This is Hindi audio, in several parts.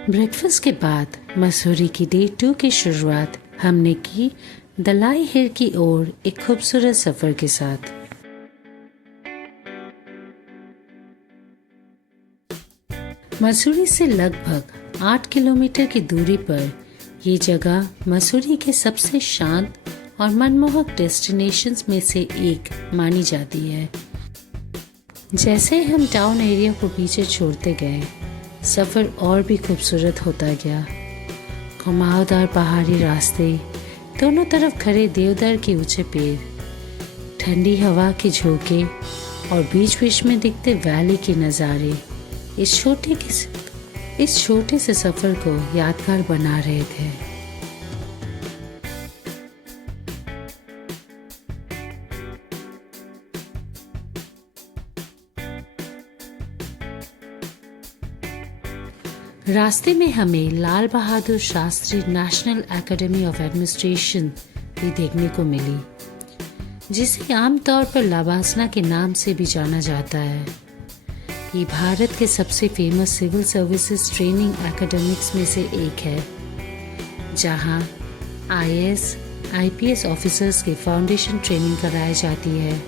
ब्रेकफास्ट के बाद मसूरी की डे 2 की शुरुआत हमने की दलाई हिल की ओर एक खूबसूरत सफर के साथ। मसूरी से लगभग 8 किलोमीटर की दूरी पर ये जगह मसूरी के सबसे शांत और मनमोहक डेस्टिनेशंस में से एक मानी जाती है। जैसे हम टाउन एरिया को पीछे छोड़ते गए, सफ़र और भी खूबसूरत होता गया। घुमावदार पहाड़ी रास्ते, दोनों तरफ खड़े देवदार के ऊंचे पेड़, ठंडी हवा के झोंके और बीच बीच में दिखते वैली के नज़ारे इस छोटे से सफ़र को यादगार बना रहे थे। रास्ते में हमें Lal Bahadur Shastri national academy of administration भी देखने को मिली, जिसे आमतौर पर लवासना के नाम से भी जाना जाता है। ये भारत के सबसे famous civil services training academics में से एक है, जहां आईएएस, आईपीएस ऑफिसर्स की फाउंडेशन ट्रेनिंग कराई जाती है।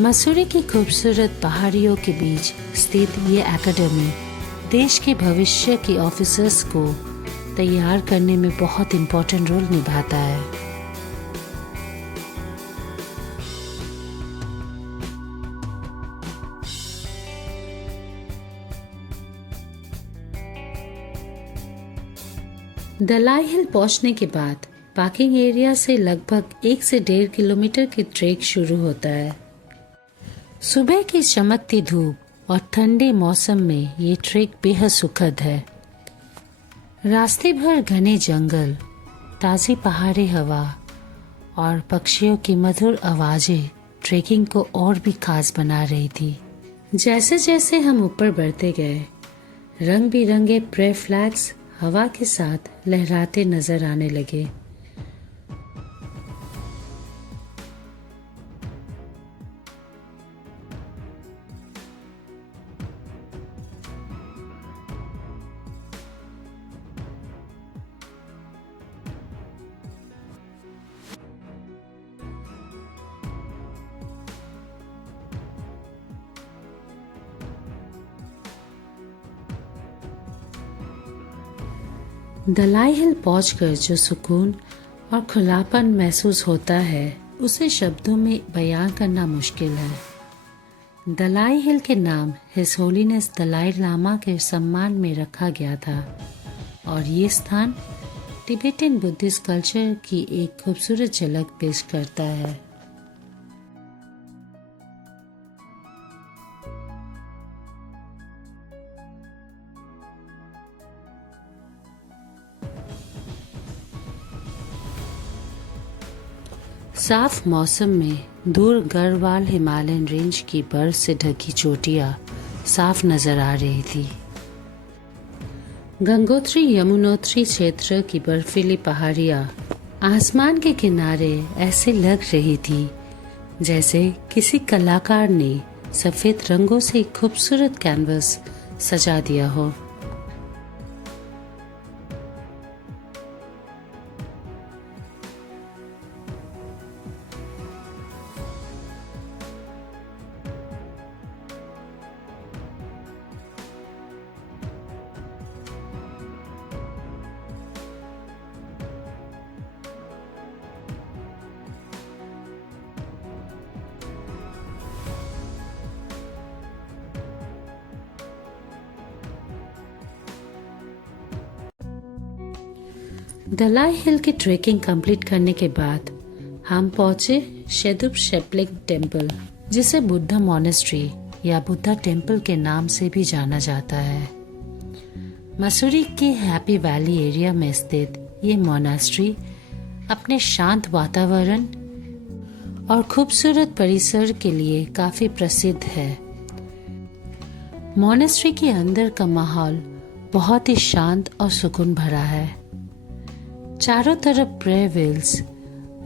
मसूरी की खूबसूरत पहाड़ियों के बीच स्थित ये एकेडमी देश के भविष्य के ऑफिसर्स को तैयार करने में बहुत इम्पोर्टेंट रोल निभाता है। दलाई हिल पहुंचने के बाद पार्किंग एरिया से लगभग 1 से 1.5 किलोमीटर की ट्रेक शुरू होता है। सुबह की चमकती धूप और ठंडे मौसम में ये ट्रेक बेहद सुखद है। रास्ते भर घने जंगल, ताज़ी पहाड़ी हवा और पक्षियों की मधुर आवाज़ें ट्रेकिंग को और भी खास बना रही थी। जैसे जैसे हम ऊपर बढ़ते गए, रंग बिरंगे प्रे फ्लैग्स हवा के साथ लहराते नजर आने लगे। दलाई हिल पहुंचकर जो सुकून और खुलापन महसूस होता है, उसे शब्दों में बयां करना मुश्किल है। दलाई हिल के नाम हिज होलीनेस दलाई लामा के सम्मान में रखा गया था और ये स्थान तिब्बतन बुद्धिस्ट कल्चर की एक खूबसूरत झलक पेश करता है। साफ मौसम में दूर गढ़वाल हिमालयन रेंज की बर्फ से ढकी चोटियां साफ नजर आ रही थी। गंगोत्री यमुनोत्री क्षेत्र की बर्फीली पहाड़ियां आसमान के किनारे ऐसे लग रही थी जैसे किसी कलाकार ने सफेद रंगों से एक खूबसूरत कैनवस सजा दिया हो। दलाई हिल की ट्रेकिंग कंप्लीट करने के बाद हम पहुंचे शेदुप शेपलिंग टेम्पल, जिसे बुद्धा मॉनेस्ट्री या बुद्धा टेम्पल के नाम से भी जाना जाता है। मसूरी के हैप्पी वैली एरिया में स्थित ये मॉनेस्ट्री अपने शांत वातावरण और खूबसूरत परिसर के लिए काफी प्रसिद्ध है। मॉनेस्ट्री के अंदर का माहौल बहुत ही शांत और सुकून भरा है। चारों तरफ प्रेयर व्हील्स,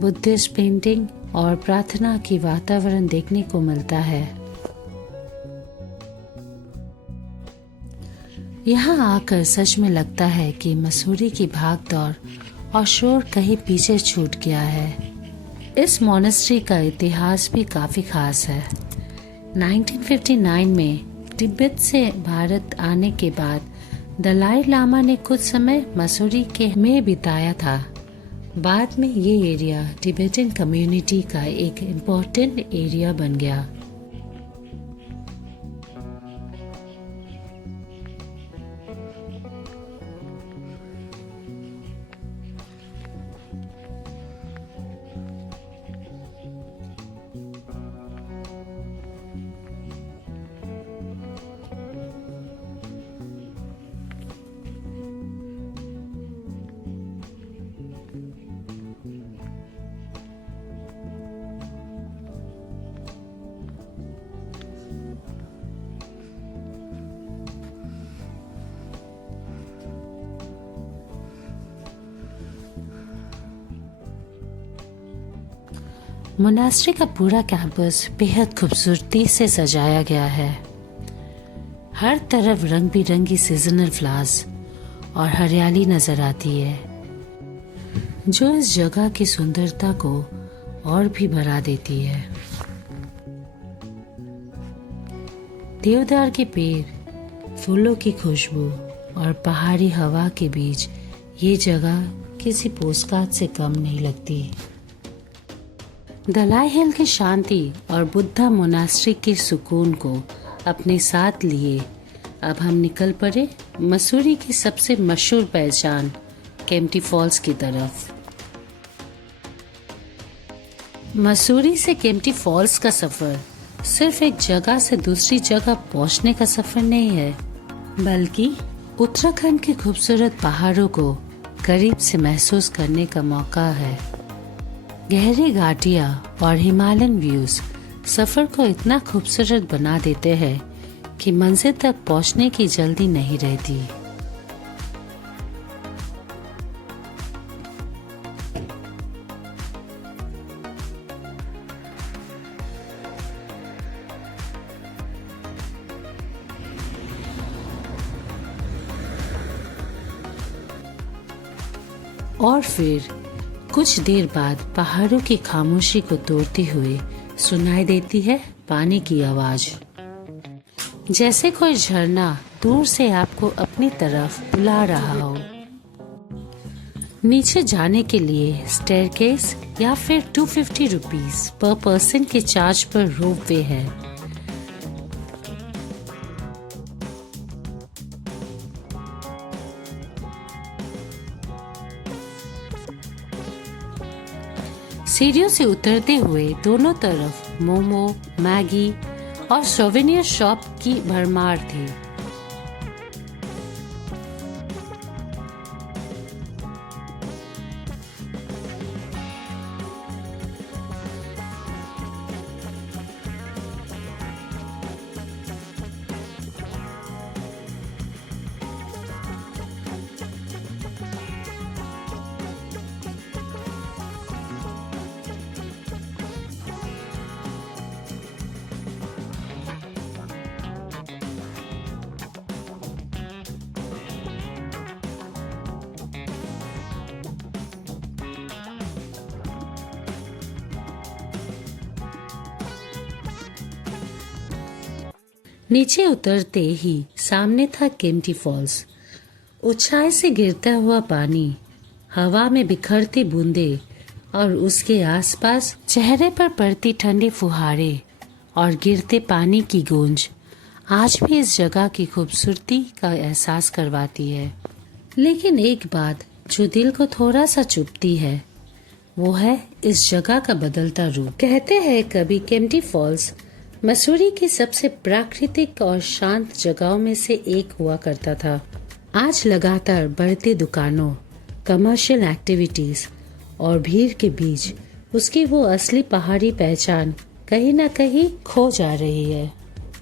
बुद्धिस्ट पेंटिंग और प्रार्थना की वातावरण देखने को मिलता है। यहाँ आकर सच में लगता है कि मसूरी की भाग दौड़ और शोर कहीं पीछे छूट गया है। इस मोनेस्ट्री का इतिहास भी काफी खास है। 1959 में तिब्बत से भारत आने के बाद दलाई लामा ने कुछ समय मसूरी के में बिताया था। बाद में ये एरिया तिब्बतन कम्युनिटी का एक इम्पोर्टेंट एरिया बन गया। मोनास्ट्री का पूरा कैंपस बेहद खूबसूरती से सजाया गया है। हर तरफ रंग बिरंगी सीजनल फ्लावर्स और हरियाली नजर आती है, जो इस जगह की सुंदरता को और भी बढ़ा देती है। देवदार के पेड़, फूलों की खुशबू और पहाड़ी हवा के बीच ये जगह किसी पोस्टकार्ड से कम नहीं लगती। दलाई हिल की शांति और बुद्धा मोनास्ट्री के सुकून को अपने साथ लिए अब हम निकल पड़े मसूरी की सबसे मशहूर पहचान केम्प्टी फॉल्स की तरफ। मसूरी से केम्प्टी फॉल्स का सफर सिर्फ एक जगह से दूसरी जगह पहुंचने का सफर नहीं है, बल्कि उत्तराखंड के खूबसूरत पहाड़ों को करीब से महसूस करने का मौका है। गहरी घाटियां और हिमालयन व्यूज सफर को इतना खूबसूरत बना देते हैं कि मंजिल तक पहुंचने की जल्दी नहीं रहती। और फिर कुछ देर बाद पहाड़ों की खामोशी को तोड़ते हुए सुनाई देती है पानी की आवाज, जैसे कोई झरना दूर से आपको अपनी तरफ बुला रहा हो। नीचे जाने के लिए स्टेयरकेस या फिर 250 रुपीस पर पर्सन के चार्ज पर रोप वे है। सीढ़ियों से उतरते हुए दोनों तरफ मोमो, मैगी और सोवेनियर शॉप की भरमार थी। नीचे उतरते ही सामने था केम्प्टी फॉल्स। ऊंचाई से गिरता हुआ पानी, हवा में बिखरती बूंदे और उसके आसपास चेहरे पर पड़ती ठंडी फुहारे और गिरते पानी की गूंज आज भी इस जगह की खूबसूरती का एहसास करवाती है। लेकिन एक बात जो दिल को थोड़ा सा चुभती है, वो है इस जगह का बदलता रूप। कहते हैं कभी केम्प्टी फॉल्स मसूरी की सबसे प्राकृतिक और शांत जगहों में से एक हुआ करता था। आज लगातार बढ़ती दुकानों, कमर्शियल एक्टिविटीज और भीड़ के बीच उसकी वो असली पहाड़ी पहचान कहीं न कहीं खो जा रही है।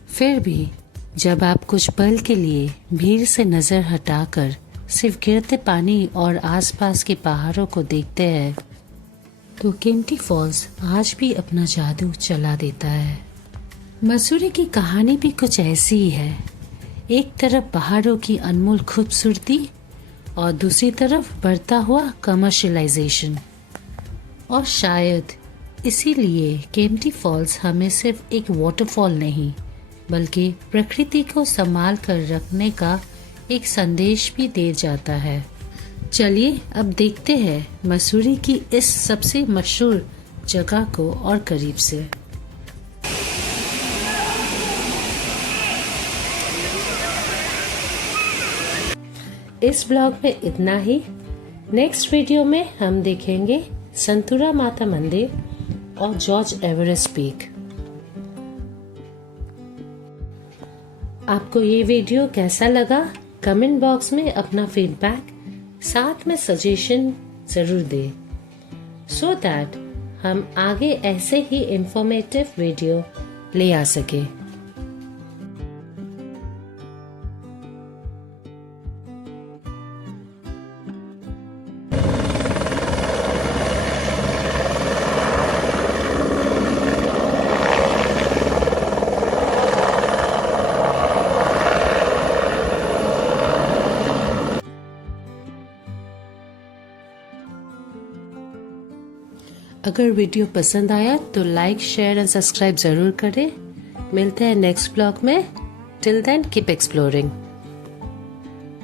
फिर भी जब आप कुछ पल के लिए भीड़ से नजर हटाकर सिर्फ गिरते पानी और आसपास के पहाड़ों को देखते हैं, तो केम्प्टी फॉल्स आज भी अपना जादू चला देता है। मसूरी की कहानी भी कुछ ऐसी ही है। एक तरफ पहाड़ों की अनमोल खूबसूरती और दूसरी तरफ बढ़ता हुआ कमर्शियलाइजेशन। और शायद इसीलिए केम्प्टी फॉल्स हमें सिर्फ एक वाटरफॉल नहीं बल्कि प्रकृति को संभाल कर रखने का एक संदेश भी दे जाता है। चलिए अब देखते हैं मसूरी की इस सबसे मशहूर जगह को और करीब से। इस ब्लॉग में इतना ही। नेक्स्ट वीडियो में हम देखेंगे संतुरा माता मंदिर और जॉर्ज एवरेस्ट पीक। आपको ये वीडियो कैसा लगा? कमेंट बॉक्स में अपना फीडबैक साथ में सजेशन जरूर दें, सो दैट हम आगे ऐसे ही इंफॉर्मेटिव वीडियो ले आ सके। अगर वीडियो पसंद आया तो लाइक, शेयर एंड सब्सक्राइब जरूर करें। मिलते हैं नेक्स्ट ब्लॉग में। Till then keep exploring.